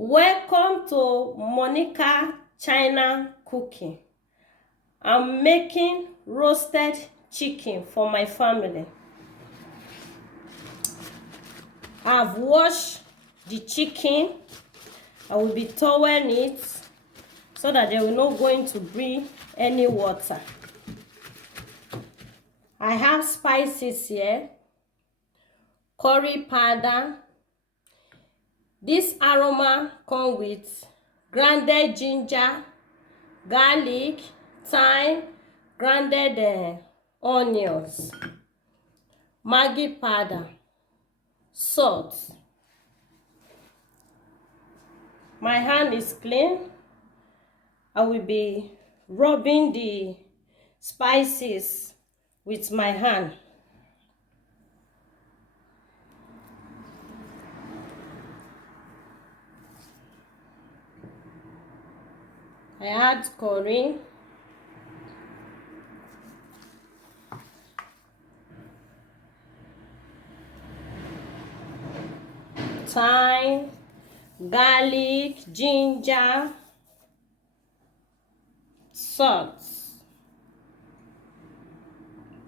Welcome to Monica China Cooking. I'm making roasted chicken for my family. I've washed the chicken. I will be toweling it so that they will not going to breathe any water. I have spices here, curry powder. This aroma comes with grounded ginger, garlic, thyme, grounded onions, Maggi powder, salt. My hand is clean. I will be rubbing the spices with my hand. I add curry, thyme, garlic, ginger, salt,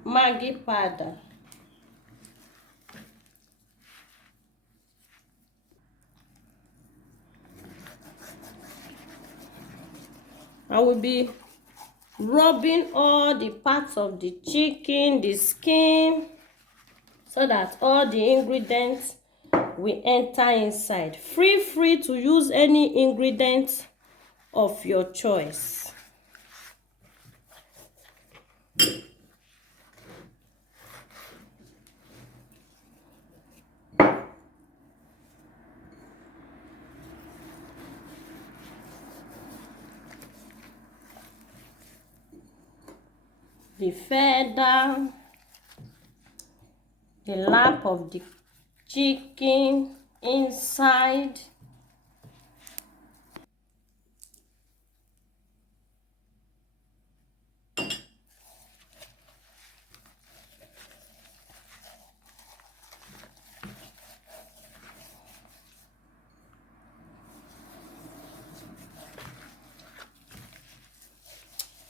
Maggi powder. I will be rubbing all the parts of the chicken, the skin, so that all the ingredients will enter inside. Feel free to use any ingredient of your choice. The feather, the lap of the chicken inside.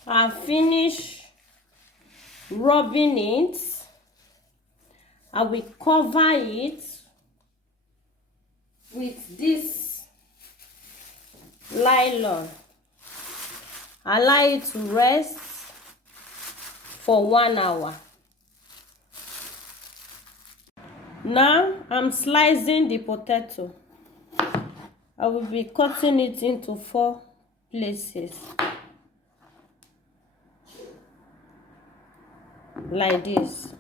I finish rubbing it. I will cover it with this nylon. Allow it to rest for 1 hour. Now I'm slicing the potato. I will be cutting it into 4 places. Like this.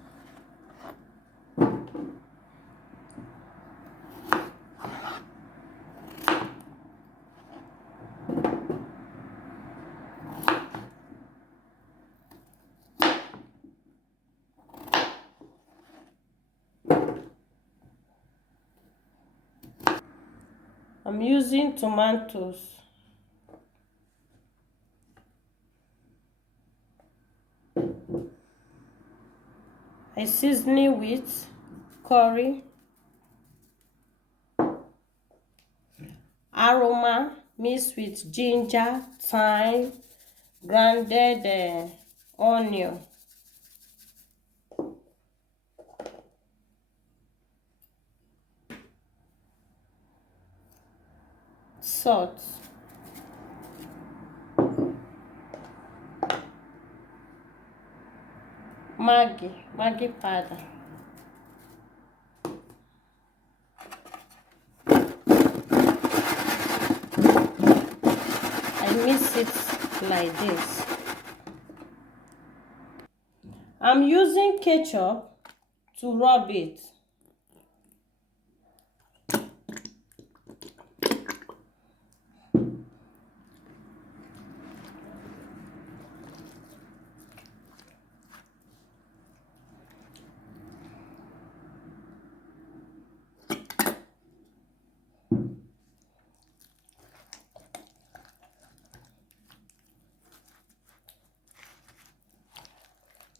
I'm using tomatoes. I season it with curry, aroma mixed with ginger, thyme, grounded onion, salt, Maggi powder. I mix it like this. I'm using ketchup to rub it.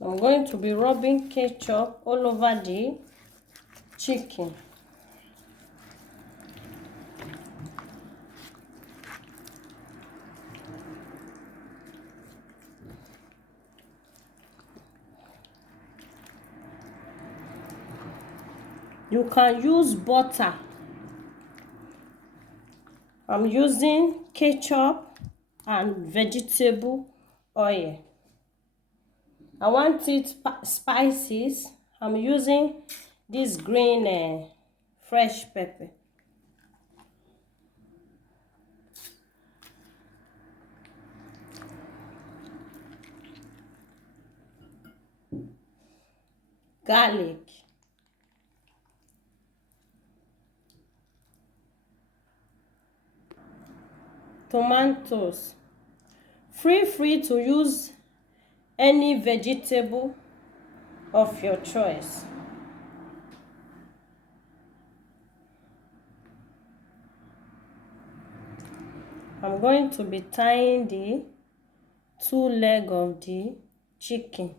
I'm going to be rubbing ketchup all over the chicken. You can use butter. I'm using ketchup and vegetable oil. I want it spices. I'm using this green fresh pepper. Garlic. Tomatoes. Feel free to use any vegetable of your choice. I'm going to be tying the two legs of the chicken.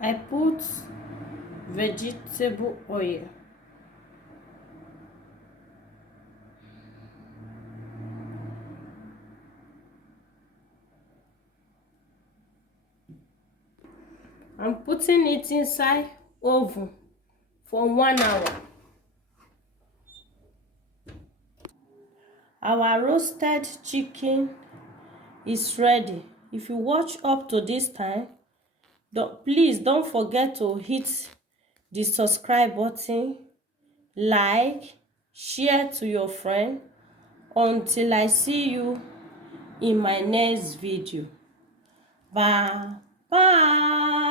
I put vegetable oil. I'm putting it inside oven for 1 hour. Our roasted chicken is ready. If you watch up to this time, please don't forget to hit the subscribe button, like, share to your friend. Until I see you in my next video. Bye. Bye.